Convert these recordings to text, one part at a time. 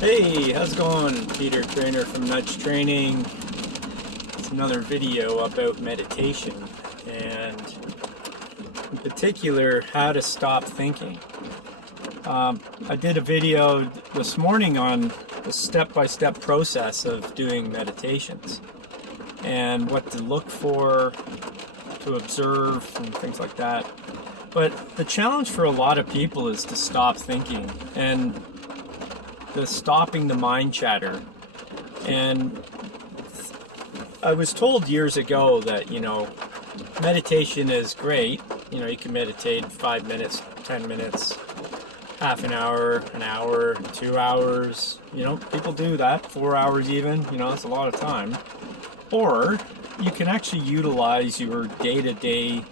Hey, how's it going? Peter Trainer from Nudge Training. It's another video about meditation and in particular how to stop thinking. I did a video this morning on the step-by-step process of doing meditations and what to look for, to observe and things like that. But the challenge for a lot of people is to stop thinking and the stopping the mind chatter. And I was told years ago that, meditation is great. You can meditate 5 minutes, 10 minutes, half an hour, 2 hours. People do that, 4 hours even. That's a lot of time. Or you can actually utilize your day-to-day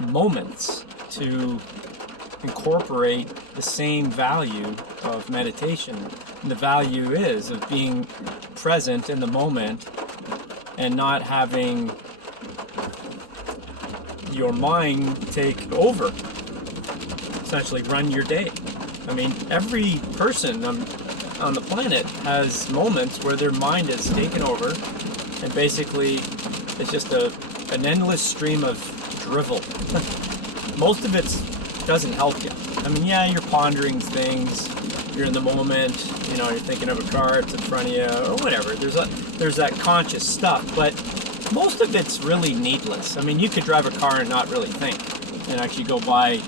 moments to incorporate the same value of meditation. And the value is of being present in the moment and not having your mind take over, essentially run your day. I mean, every person on the planet has moments where their mind is taken over and basically it's just an endless stream of drivel. Most of it doesn't help you. I mean, yeah, you're pondering things, you're in the moment, you're thinking of a car that's in front of you, or whatever. There's that conscious stuff, but most of it's really needless. I mean, you could drive a car and not really think, and actually go by,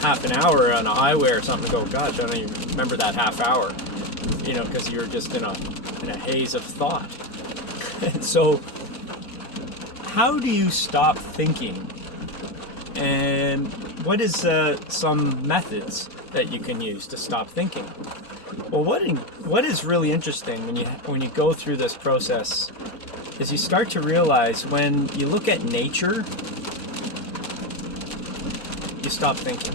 half an hour on a highway or something, and go, gosh, I don't even remember that half hour, because you're just in a haze of thought. And so, how do you stop thinking? And what is some methods that you can use to stop thinking? Well, what is really interesting when you go through this process is you start to realize when you look at nature, you stop thinking.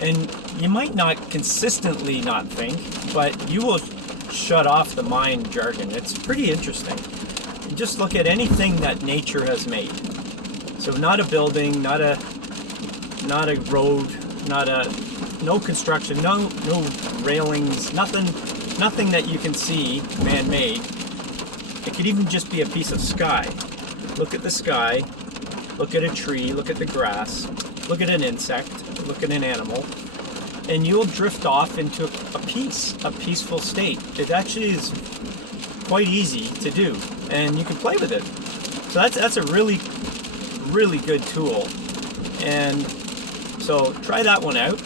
And you might not consistently not think, but you will shut off the mind jargon. It's pretty interesting. You just look at anything that nature has made. So not a building, not a road, no construction, no railings, nothing that you can see man-made. It could even just be a piece of sky. Look at the sky, look at a tree, look at the grass, look at an insect, look at an animal, and you'll drift off into a peaceful state. It actually is quite easy to do, and you can play with it. So that's a really, really good tool. And so try that one out.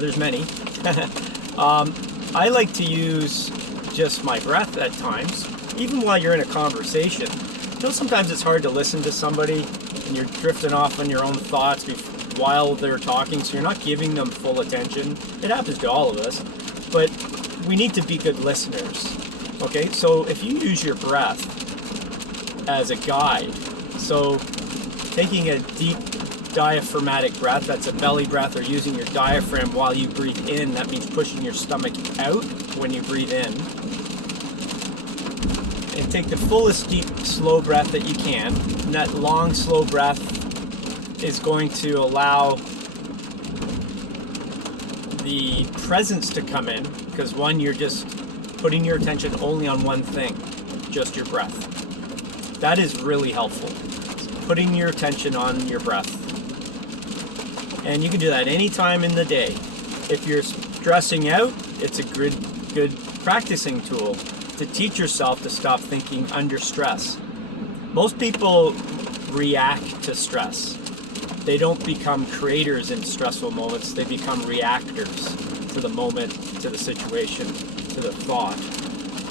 There's many. I like to use just my breath at times, even while you're in a conversation. Sometimes it's hard to listen to somebody and you're drifting off on your own thoughts while they're talking, so you're not giving them full attention. It happens to all of us, but we need to be good listeners. Okay, so if you use your breath as a guide, so taking a deep diaphragmatic breath, that's a belly breath, or using your diaphragm while you breathe in, that means pushing your stomach out when you breathe in. And take the fullest deep slow breath that you can. And that long slow breath is going to allow the presence to come in, because one, you're just putting your attention only on one thing, just your breath. That is really helpful. Putting your attention on your breath. And you can do that anytime in the day. If you're stressing out, it's a good practicing tool to teach yourself to stop thinking under stress. Most people react to stress. They don't become creators in stressful moments. They become reactors to the moment, to the situation, to the thought.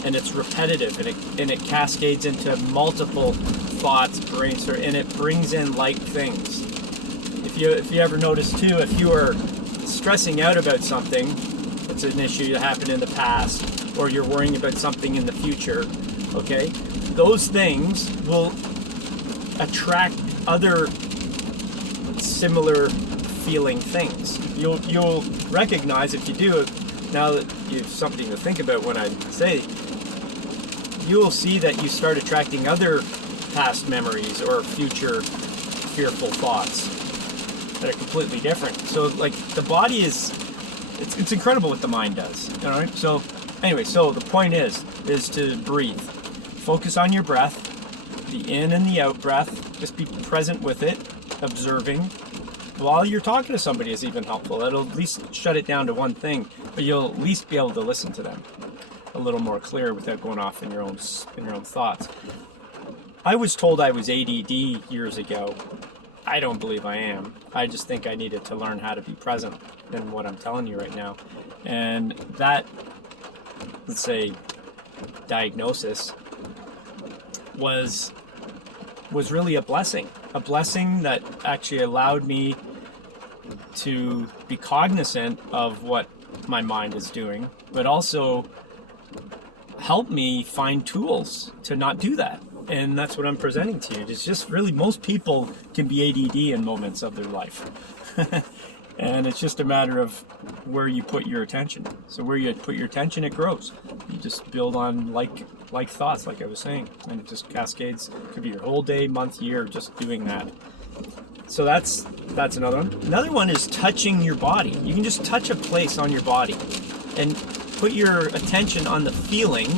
And it's repetitive, and it cascades into multiple thoughts, and it brings in like things. If you ever notice too, if you are stressing out about something, it's an issue that happened in the past, or you're worrying about something in the future, okay? Those things will attract other similar feeling things. You'll recognize if you do it, now that you have something to think about when I say, you will see that you start attracting other past memories or future fearful thoughts that are completely different. So like the body is it's incredible what the mind does. All right. So anyway, so the point is to breathe. Focus on your breath, the in and the out breath. Just be present with it, observing. While you're talking to somebody is even helpful. It'll at least shut it down to one thing, but you'll at least be able to listen to them a little more clear without going off in your own thoughts. I was told I was ADD years ago. I don't believe I am. I just think I needed to learn how to be present in what I'm telling you right now. And that, let's say, diagnosis was really a blessing that actually allowed me to be cognizant of what my mind is doing, but also help me find tools to not do that. And that's what I'm presenting to you. It's just really, most people can be ADD in moments of their life. And it's just a matter of where you put your attention. So where you put your attention, it grows. You just build on like thoughts, like I was saying, and it just cascades. It could be your whole day, month, year, just doing that. So that's another one. Another one is touching your body. You can just touch a place on your body and put your attention on the feeling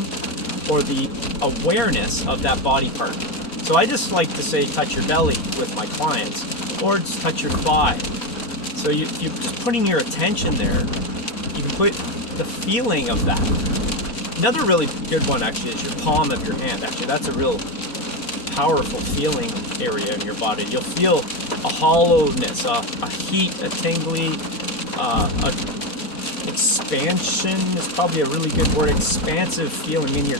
or the awareness of that body part. So I just like to say touch your belly with my clients, or just touch your thigh. So you're just putting your attention there. You can put the feeling of that. Another really good one actually is your palm of your hand. Actually, that's a real powerful feeling area in your body. You'll feel a hollowness, a heat, a tingly, expansion is probably a really good word. Expansive feeling. I mean, it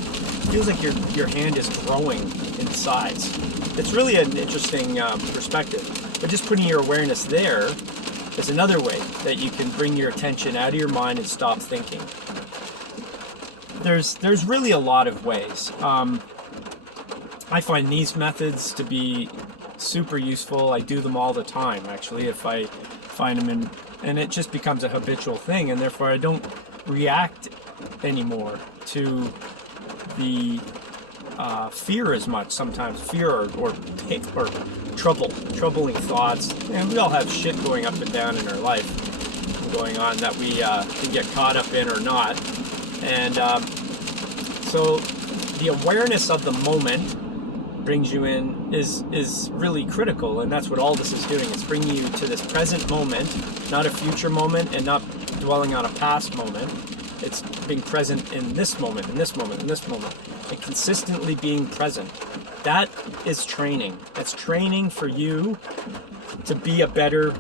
feels like your hand is growing in size. It's really an interesting perspective. But just putting your awareness there is another way that you can bring your attention out of your mind and stop thinking. There's really a lot of ways. I find these methods to be super useful. I do them all the time, actually, if I find them and it just becomes a habitual thing, and therefore I don't react anymore to the fear as much sometimes. Fear or troubling thoughts. And we all have shit going up and down in our life going on that we can get caught up in or not. And so the awareness of the moment brings you in is really critical, and that's what all this is doing. It's bringing you to this present moment, not a future moment, and not dwelling on a past moment. It's being present in this moment, in this moment, in this moment, and consistently being present. That is training. That's training for you to be a better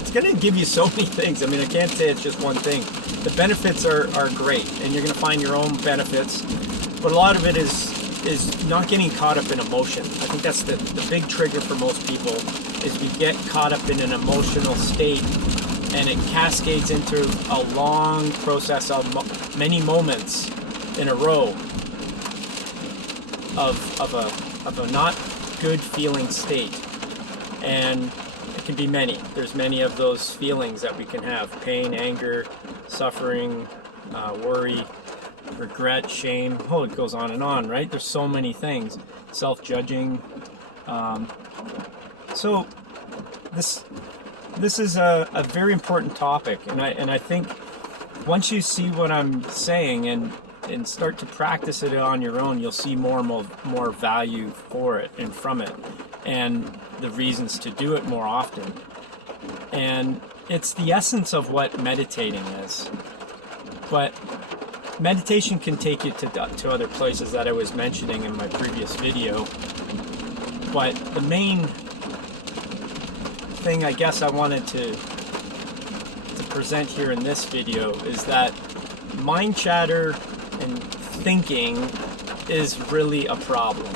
it's going to give you so many things. I mean, I can't say it's just one thing. The benefits are great, and you're going to find your own benefits, but a lot of it is not getting caught up in emotion. I think that's the big trigger for most people, is we get caught up in an emotional state, and it cascades into a long process of many moments in a row of a not good feeling state. And it can be many. There's many of those feelings that we can have: pain, anger, suffering, worry, regret, shame. Oh, it goes on and on, right? There's so many things. Self-judging. So this is a very important topic, and I think once you see what I'm saying and start to practice it on your own, you'll see more value for it and from it, and the reasons to do it more often. And it's the essence of what meditating is. But meditation can take you to other places that I was mentioning in my previous video. But the main thing I guess I wanted to present here in this video is that mind chatter and thinking is really a problem.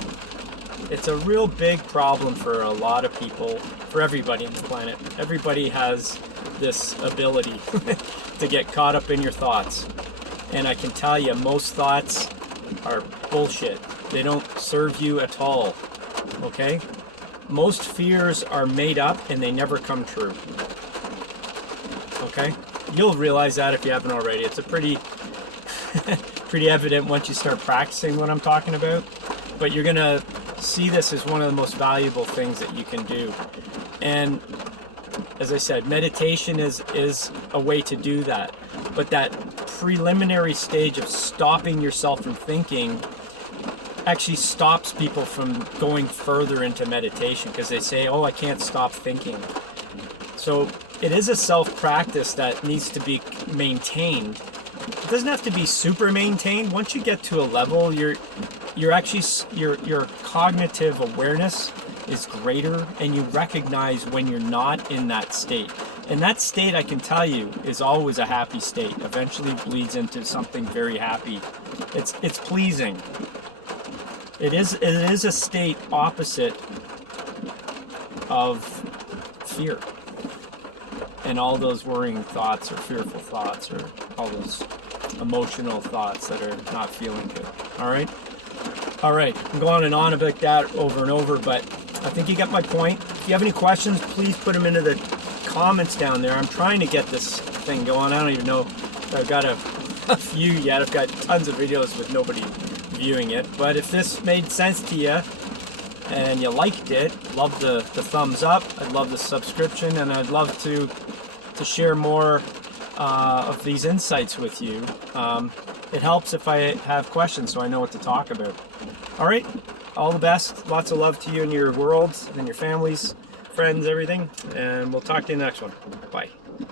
It's a real big problem for a lot of people, for everybody on the planet. Everybody has this ability to get caught up in your thoughts. And I can tell you, most thoughts are bullshit. They don't serve you at all, okay? Most fears are made up and they never come true, okay? You'll realize that if you haven't already. It's a pretty evident once you start practicing what I'm talking about. But you're gonna see this as one of the most valuable things that you can do. And as I said, meditation is a way to do that. But that preliminary stage of stopping yourself from thinking actually stops people from going further into meditation, because they say, oh, I can't stop thinking. So it is a self-practice that needs to be maintained. It doesn't have to be super maintained. Once you get to a level, your cognitive awareness is greater, and you recognize when you're not in that state. And that state, I can tell you, is always a happy state. Eventually bleeds into something very happy. It's pleasing. It is a state opposite of fear and all those worrying thoughts or fearful thoughts or all those emotional thoughts that are not feeling good. All right, I'm going on about that over and over, but I think you got my point. If you have any questions, please put them into the comments down there. I'm trying to get this thing going. I don't even know if I've got a few yet. I've got tons of videos with nobody viewing it, but if this made sense to you and you liked it, love the thumbs up. I'd love the subscription, and I'd love to share more of these insights with you. It helps if I have questions so I know what to talk about. All right, all the best. Lots of love to you and your world and your families, friends, everything, and we'll talk to you in the next one. Bye.